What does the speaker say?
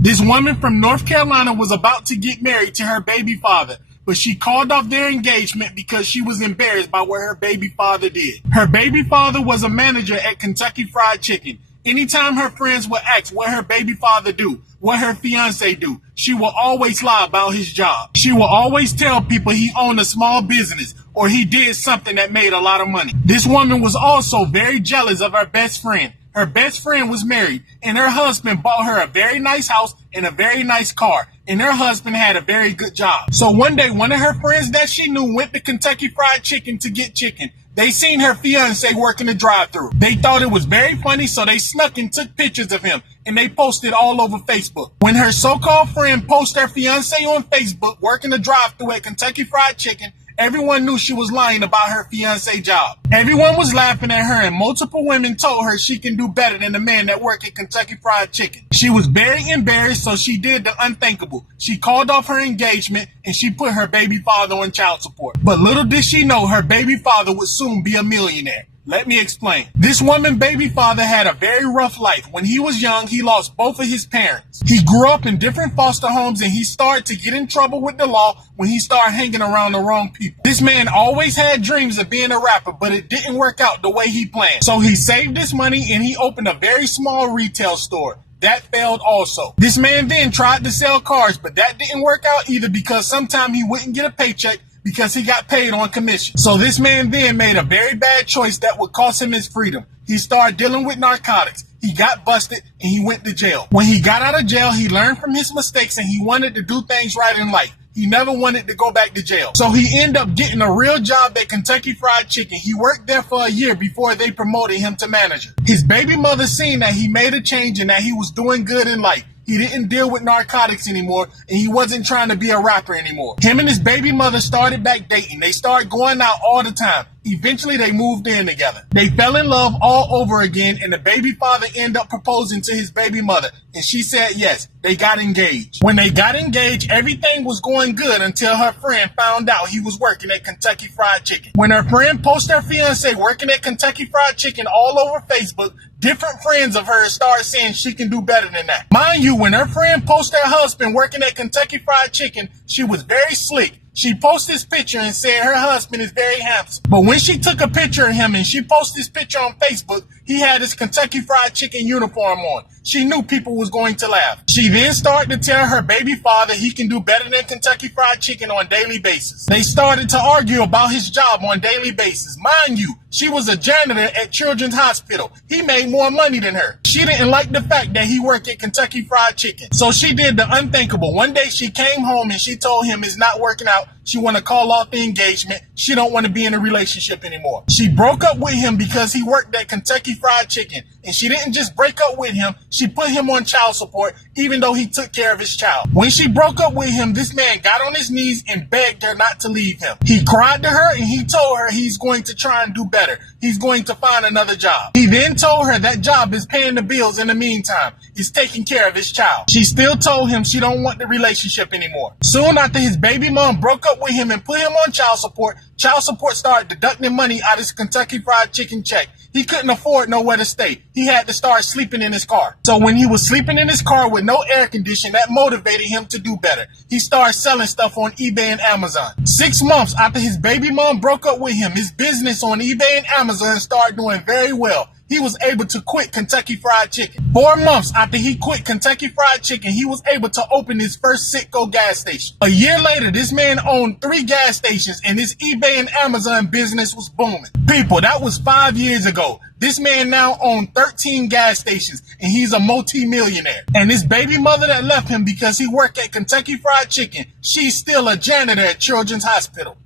This woman from North Carolina was about to get married to her baby father, but she called off their engagement because she was embarrassed by what her baby father did. Her baby father was a manager at Kentucky Fried Chicken. Anytime her friends would ask what her baby father do, what her fiance do, she will always lie about his job. She will always tell people he owned a small business or he did something that made a lot of money. This woman was also very jealous of her best friend. Her best friend was married, and her husband bought her a very nice house and a very nice car, and her husband had a very good job. So one day, one of her friends that she knew went to Kentucky Fried Chicken to get chicken. They seen her fiance working the drive-thru. They thought it was very funny, so they snuck and took pictures of him, and they posted all over Facebook. When her so-called friend posted her fiance on Facebook working the drive-thru at Kentucky Fried Chicken, everyone knew she was lying about her fiancé job. Everyone was laughing at her, and multiple women told her she can do better than the man that worked at Kentucky Fried Chicken. She was very embarrassed, so she did the unthinkable. She called off her engagement, and she put her baby father on child support. But little did she know her baby father would soon be a millionaire. Let me explain. This woman's baby father had a very rough life. When he was young, he lost both of his parents. He grew up in different foster homes, and he started to get in trouble with the law when he started hanging around the wrong people. This man always had dreams of being a rapper, but it didn't work out the way he planned. So he saved this money and he opened a very small retail store. That failed also. This man then tried to sell cars, but that didn't work out either because sometimes he wouldn't get a paycheck because he got paid on commission. So this man then made a very bad choice that would cost him his freedom. He started dealing with narcotics. He got busted and he went to jail. When he got out of jail, he learned from his mistakes and he wanted to do things right in life. He never wanted to go back to jail. So he ended up getting a real job at Kentucky Fried Chicken. He worked there for a year before they promoted him to manager. His baby mother seen that he made a change and that he was doing good in life. He didn't deal with narcotics anymore, and he wasn't trying to be a rapper anymore. Him and his baby mother started back dating. They started going out all the time. Eventually, they moved in together. They fell in love all over again, and the baby father ended up proposing to his baby mother, and she said yes. They got engaged. When they got engaged, everything was going good until her friend found out he was working at Kentucky Fried Chicken. When her friend posted her fiance working at Kentucky Fried Chicken all over Facebook, different friends of hers started saying she can do better than that. Mind you, when her friend posted her husband working at Kentucky Fried Chicken, she was very slick. She posted this picture and said her husband is very handsome. But when she took a picture of him and she posted this picture on Facebook, he had his Kentucky Fried Chicken uniform on. She knew people was going to laugh. She then started to tell her baby father he can do better than Kentucky Fried Chicken on a daily basis. They started to argue about his job on a daily basis. Mind you, she was a janitor at Children's Hospital. He made more money than her. She didn't like the fact that he worked at Kentucky Fried Chicken. So she did the unthinkable. One day she came home and she told him it's not working out. She want to call off the engagement. She don't want to be in a relationship anymore. She broke up with him because he worked at Kentucky Fried Chicken. And she didn't just break up with him. She put him on child support even though he took care of his child. When she broke up with him, this man got on his knees and begged her not to leave him. He cried to her and he told her he's going to try and do better. He's going to find another job. He then told her that job is paying the bills in the meantime. He's taking care of his child. She still told him she don't want the relationship anymore. Soon after his baby mom broke up with him and put him on child support started deducting money out of his Kentucky Fried Chicken check. He couldn't afford nowhere to stay. He had to start sleeping in his car. So when he was sleeping in his car with no air conditioning, that motivated him to do better. He started selling stuff on eBay and Amazon. 6 months after his baby mom broke up with him, his business on eBay and Amazon started doing very well. He was able to quit Kentucky Fried Chicken. 4 months after he quit Kentucky Fried Chicken, he was able to open his first Citgo gas station. A year later, this man owned 3 gas stations and his eBay and Amazon business was booming. People, that was 5 years ago. This man now owns 13 gas stations and he's a multi-millionaire. And his baby mother that left him because he worked at Kentucky Fried Chicken, she's still a janitor at Children's Hospital.